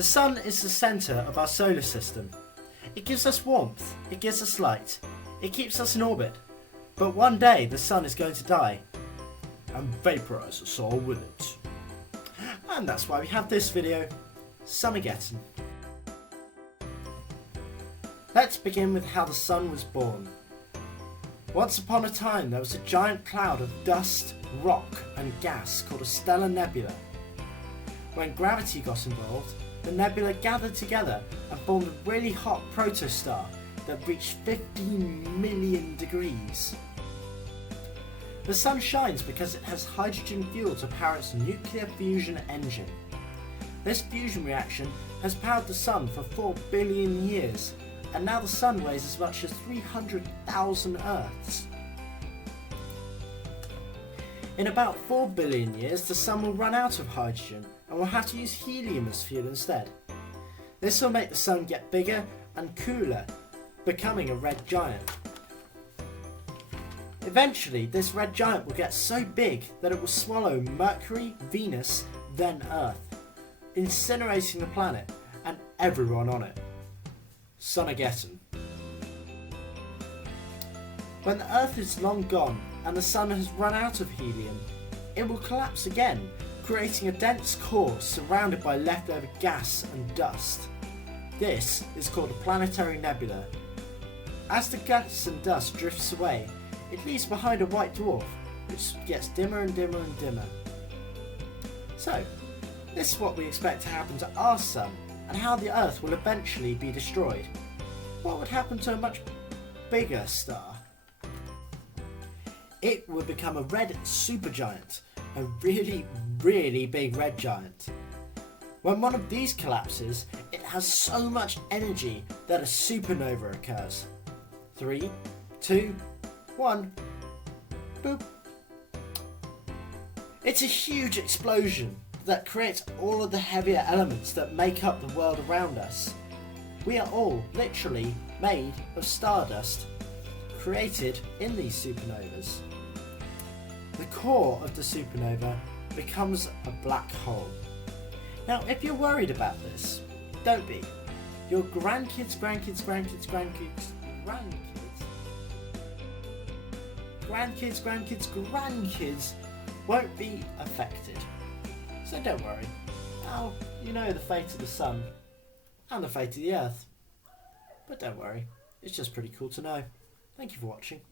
The sun is the centre of our solar system. It gives us warmth, it gives us light, it keeps us in orbit. But one day the sun is going to die and vaporise us all with it. And that's why we have this video, Summergeddon. Let's begin with how the sun was born. Once upon a time there was a giant cloud of dust, rock and gas called a stellar nebula. When gravity got involved, the nebula gathered together and formed a really hot protostar that reached 15 million degrees. The sun shines because it has hydrogen fuel to power its nuclear fusion engine. This fusion reaction has powered the sun for 4 billion years, and now the sun weighs as much as 300,000 Earths. In about 4 billion years, the sun will run out of hydrogen and will have to use helium as fuel instead. This will make the sun get bigger and cooler, becoming a red giant. Eventually, this red giant will get so big that it will swallow Mercury, Venus, then Earth, incinerating the planet and everyone on it. Summergeddon. When the Earth is long gone and the sun has run out of helium, it will collapse again, creating a dense core surrounded by leftover gas and dust. This is called a planetary nebula. As the gas and dust drifts away, it leaves behind a white dwarf, which gets dimmer and dimmer and dimmer. So, this is what we expect to happen to our sun, and how the Earth will eventually be destroyed. What would happen to a much bigger star? It would become a red supergiant, a really, really big red giant. When one of these collapses, it has so much energy that a supernova occurs. 3, 2, 1, boop. It's a huge explosion that creates all of the heavier elements that make up the world around us. We are all literally made of stardust, created in these supernovas. The core of the supernova becomes a black hole. Now, if you're worried about this, don't be. Your grandkids won't be affected. So don't worry. Now you know the fate of the sun and the fate of the Earth. But don't worry, it's just pretty cool to know. Thank you for watching.